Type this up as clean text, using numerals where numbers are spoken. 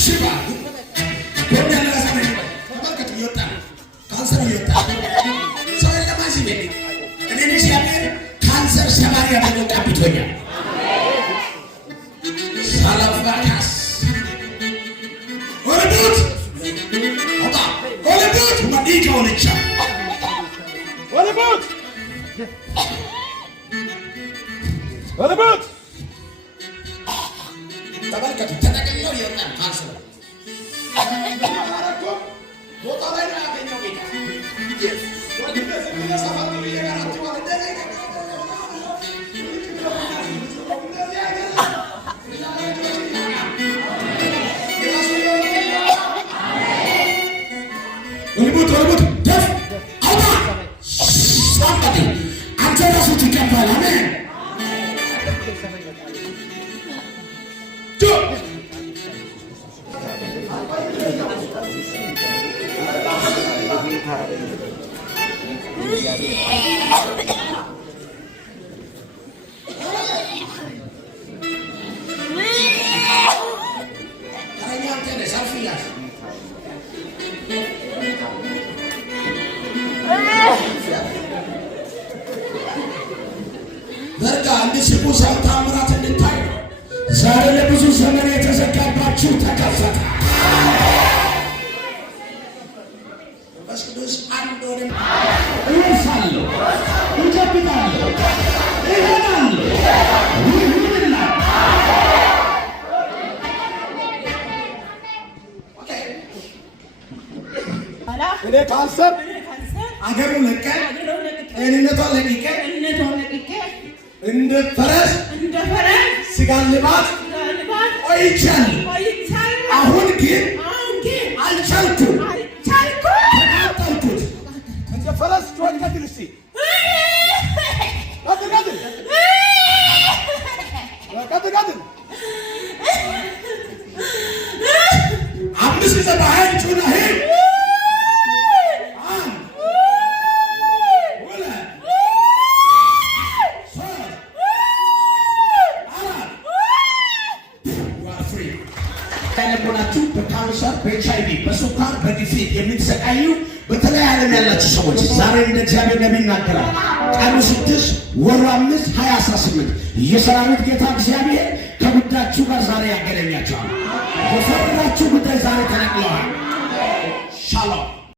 ሽባ ወደ ለራሳ ነው ተመልከቱ ይወጣ ካንሰር ይወጣ ሰው ለማዚ ቤት እኔ እግዚአብሔር ካንሰር ሰማሪ ያደረገው ቀብቶኛል ሳላፋካስ ወረዱት ወጣ ወረዱት ማዲካ ወለቻ ወረዱት ወረዱት ተመልከቱ ተጠቅልለው ይወጣል ካንሰር ቦታ ላይ ነው ያገኘው ጌታ ወደ ሰፋት ይያራቱ ወደ ወልቡት ደፍ አውጣ ሳምባዲ አንተ ራሱ ትቀበል አሜን በርጋ እንድስቁ ሳምታምራት እንድታይ ዛሬ ለብዙ ዘመን የተዘጋባችሁ ተከፈተ። መንፈስ ቅዱስ አንድ ወደ እየሳለሁ እጀብታለሁ እሄዳለሁ ይሁንና እኔ ካንሰር አገሩ ለቀ ጤንነቷን ለቅቄ እንደ ፈረስ ስጋ ልባት ቆይቻለሁ። አሁን ግን አልቻልኩም። ተቃጠልኩት። እንደ ፈረስ ጮኸትል እስቲ ቀጥል አምስት ጊዜ በኃይል ጩና ሂድ ያለቆናችሁ በካንሰር በኤችአይቪ በሱካር በግፊት የምትሰቃዩ በተለያየ ዓለም ያላችሁ ሰዎች ዛሬ እንደ እግዚአብሔር ነቢይ ይናገራል። ቀኑ 6 ወሩ 5 2018 የሰራዊት ጌታ እግዚአብሔር ከጉዳያችሁ ጋር ዛሬ ያገናኛችኋል። የፈራችሁ ጉዳይ ዛሬ ተነቅለዋል። ሻሎም